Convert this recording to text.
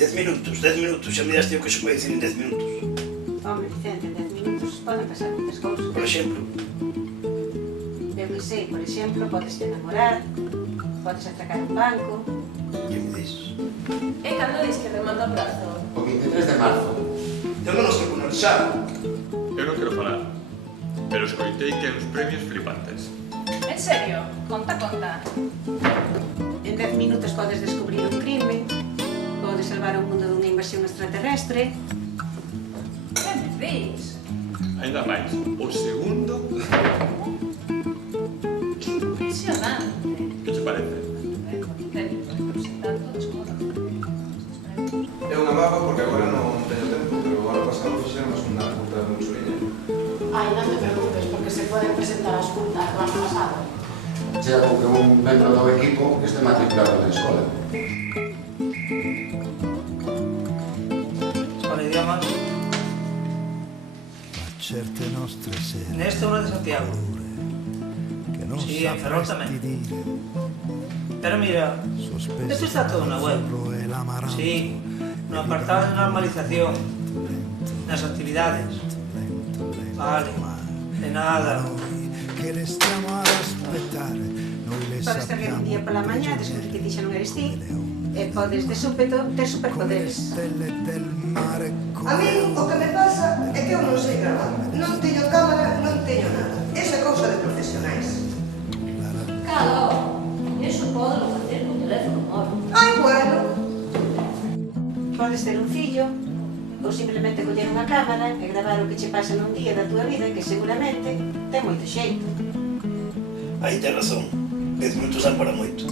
10 minutos, xa miraste o que se pode dicir en 10 minutos. Home, Vicente, en 10 minutos poden pasar moitas cousas. Por exemplo, Eu que sei, por exemplo, podes te enamorar, podes atracar un banco. que me dices? E cando dis que remata o prazo? O 23 de marzo. Eu non estou con el xa. Eu non quero falar, pero escoitei que hai uns premios flipantes. En serio? Conta. En 10 minutos podes descubrir un crime, podes salvar o mundo dunha invasión extraterrestre. Que me dis? Ainda máis, o segundo, Impresionante. que te parece? É unha baba porque agora non teño tempo, pero o ano pasado fixéramos unha curta de Mussolini. Ai, non te preocupes, porque se poden presentar as curtas do ano pasado. Chega con que un membro do equipo que este matriculado na escola. Escola de idiomas. Certe nostre sere Nesta unha de Santiago. che non Sì, a Ferrol sapresti tamén. dire. Pero mira, Sospesi esto está todo na web. e l'amaranto. Sí, no apartado de normalización, nas actividades. Vale, de nada. Noi che le stiamo ad aspettare, noi le Podes ter un día pola mañá, descubrir que ti xa non eres ti, e podes de súpeto ter come le superpoderes. stelle del mare. A mí o que me pasa é que eu non sei gravar. Non teño cámara, non teño nada. Esa é cousa de profesionais. Claro, eso podelo facer con teléfono móvil. Ai, bueno. Podes ter un fillo, ou simplemente coller unha cámara e gravar o que che pasa nun día da túa vida que seguramente ten moito xeito. Aí ten razón. 10 minutos dan para moito.